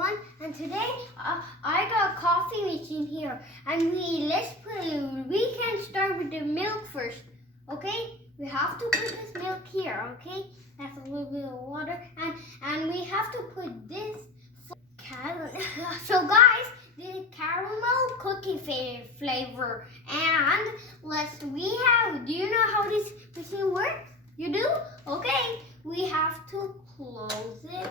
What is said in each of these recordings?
everyone, and today I got a coffee machine here, and we can start with the milk first. Okay, we have to put this milk here. Okay, that's a little bit of water, and we have to put this so guys, the caramel cookie flavor, and do you know how this machine works? You do? Okay, we have to close it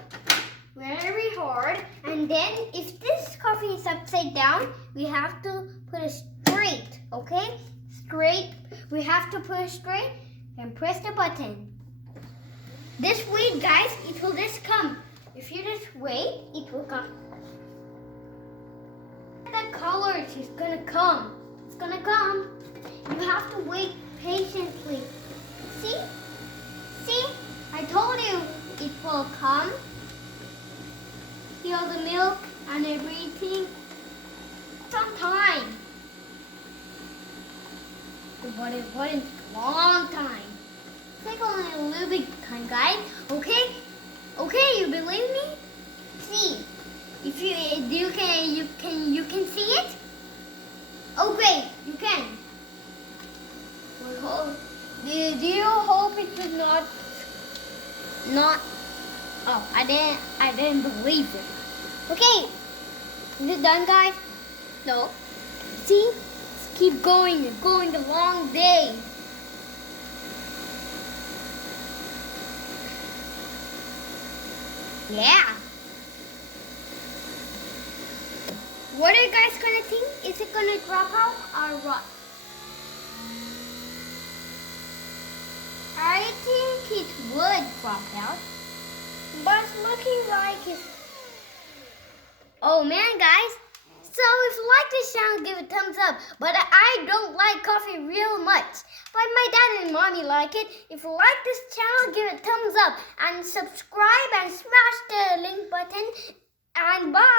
very hard, and then if this coffee is upside down, we have to put it straight. Okay, straight. We have to put it straight and press the button. Just wait, guys, it will just come. If you just wait, it will come. The color is gonna come. It's gonna come. You have to wait patiently. See? See? I told you it will come. Feel the milk and everything. Some time. But it wasn't a long time. Take only a little bit time, guys. Okay? Okay, you believe me? See. If you can see it? Oh great, you can. Do you hope it is not? Oh, I didn't believe it. Okay, is it done, guys? No. See, let's keep going. It's going a long day. Yeah. What are you guys gonna think? Is it gonna drop out or what? I think it would drop out, but it's looking like it's... Oh man, guys. So if you like this channel, give it a thumbs up. But I don't like coffee real much. But my dad and mommy like it. If you like this channel, give it a thumbs up and subscribe and smash the link button. And bye.